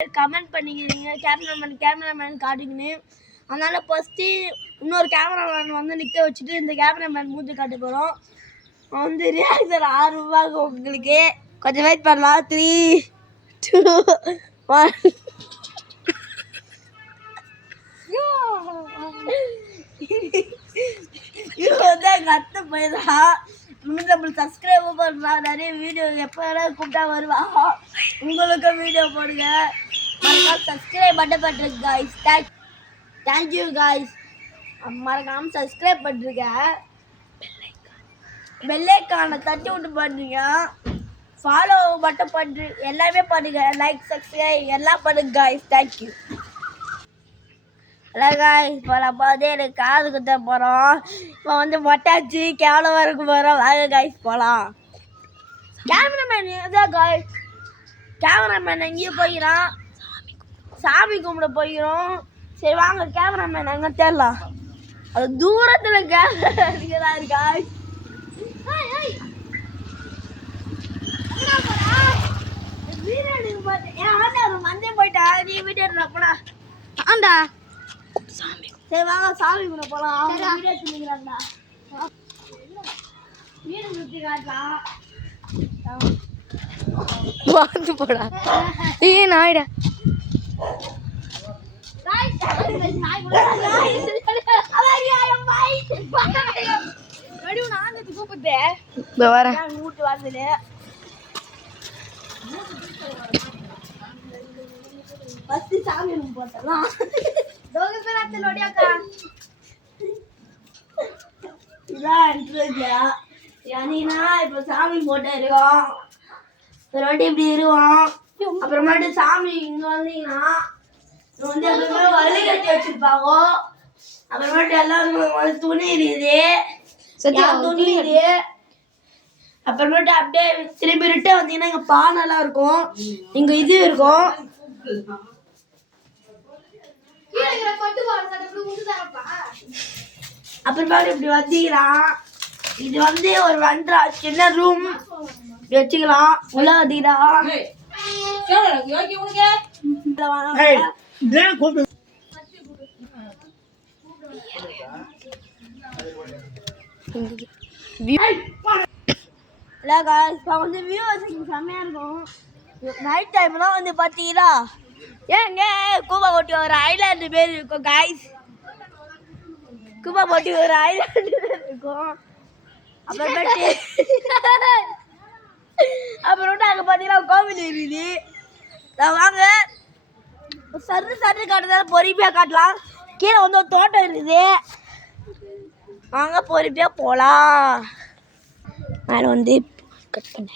Comment பண்ணிக்கிறீங்க cameraman காட்டுங்கன்னு. அதனால first இன்னொரு கேமராமேன் வந்து நிற்க வச்சுட்டு இந்த கேமராமேன் மூஞ்சி காட்ட போகிறோம். வந்து ரியாக்ஷன் 6 ரூபாய்க்கு உங்களுக்கு கொஞ்சம் வெயிட் பண்ணலாம். 3, 2, 1. இது வந்து எங்கள் அத்தை போயிடலாம். நம்ம சப்ஸ்கிரைபும் பண்ணலாம். நிறைய வீடியோ எப்போ வேணாலும் கூப்பிட்டா வருவா. உங்களுக்கும் வீடியோ போடுங்க. மறக்காம சப்ஸ்கிரைப் மட்டும் பண்ணுறேன் காய்ஸ். Thank you guys. மறக்காம சப்ஸ்கிரைப் பண்ணுறீங்க. பெல்லைக்கான தட்டி விட்டு பண்ணுறீங்க. ஃபாலோ மட்டும் பண்ணுறீங்க. எல்லாமே பண்ணுங்க. லைக் சப்ஸ்கிரைப் எல்லாம் பண்ணுங்க காய்ஸ். தேங்க்யூ. Hello guys. இப்போ நம்ம வந்து எனக்கு காது குத்த போகிறோம். இப்போ வந்து மொட்டாச்சு கேவலமாக இருக்க போகிறோம். வாங்க காய்ஸ் போகலாம். கேமராமேன் தான் காய்ஸ். கேமராமேன் எங்கேயும் போய்கிறான். சாமி கும்பிட போய்கிறோம். சரி வாங்க கேமராமேன் அங்கே தேடலாம். அது தூரத்தில் கேமரா அடிக்கிறாரு காய்ஸ். வீடியோ எடுக்க மாட்டேன். ஏன் ஆண்டா மந்தே போயிட்டா. நீ வீடியோ எடுக்க போடா. ஆண்டா சாமி. சரி வாங்க சாமி கும்பிட போகலாம். அவங்க வீடியோ எடுத்துக்கிறாங்கடா. வீடு சுற்றி காட்டலாம். வாந்து போடா. நாயிடா. வீட்டு வாசல் ஃபர்ஸ்ட் சாமி போட்டலாம். இப்போ சாமி போட்டு இருக்கோம். இப்படி இருவோம். அப்புறமேட்டு சாமி இங்க வந்தீங்கன்னா வந்து அப்புறமேட்டு வலி கட்டி வச்சிருப்பாங்க. அப்புறமேட்டு எல்லாம் துணி இருக்குது. துணி இது. அப்புறமேட்டு அப்படியே திரும்பி ரிட்டன் வந்தீங்கன்னா இங்க பானைலாம் இருக்கும். இங்க இது இருக்கும். அப்புறமேட்டு இப்படி வச்சுக்கலாம். இது வந்து ஒரு வண்டா சின்ன ரூம் வச்சுக்கலாம். உள்ள வச்சுக்கலாம். இப்போ வந்து வியூவர்ஸ் செம்மையாக இருக்கும். நைட் டைம்லாம் வந்து பார்த்தீங்கன்னா ஏங்க கூபா போட்டி ஒரு ஐலாண்டு பேர் இருக்கும் காய்ஸ். கூபா போட்டி ஒரு ஐலாண்டு பேர் இருக்கும். அப்புறமேட்டு அங்கே பார்த்தீங்கன்னா கோவில் இருக்குது. வாங்க சர்ரு காட்டுறதால பொறுமையாக காட்டலாம். கீழே வந்து ஒரு தோட்டம் இருக்குது. வாங்க பொறுமையாக போகலாம். மேலே வந்து கட் பண்ண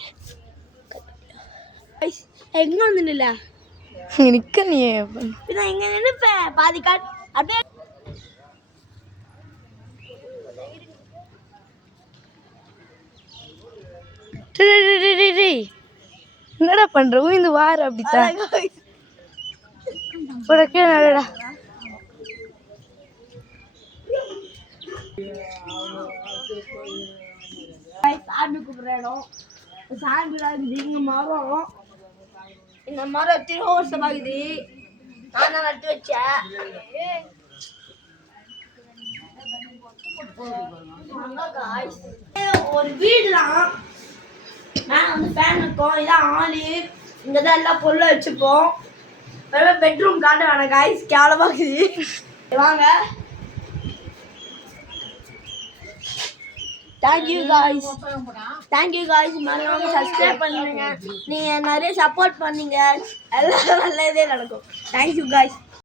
எங்கே வந்து நில்ல நிற்க நீ இங்கே நின்றுப்பேன். பாதி காட் அப்படியே என்னடா பண்ற இந்த வார அப்படித்தான் நடடா. சாமி கும்பிட்ற இடம். சாமிலாம் இருக்குது. இங்கே மரம். இந்த மரம் திருவருஷமாகுது. நான் தான் நட்டு வச்சேன். ஒரு வீடு தான். மேலே வந்து ஃபேன் இருக்கும். இதான் ஆளு. இங்கே தான் எல்லா பொருளும் வச்சுப்போம். பெட்ரூம் காட்ட வேணாம் காய்ஸ். கேவலமாக்குது. வாங்க. Thank you guys. மறக்காம சப்ஸ்கிரைப் பண்ணுங்க. நீங்கள் நிறைய சப்போர்ட் பண்ணீங்க. எல்லாம் நல்லதே நடக்கும். Thank you guys.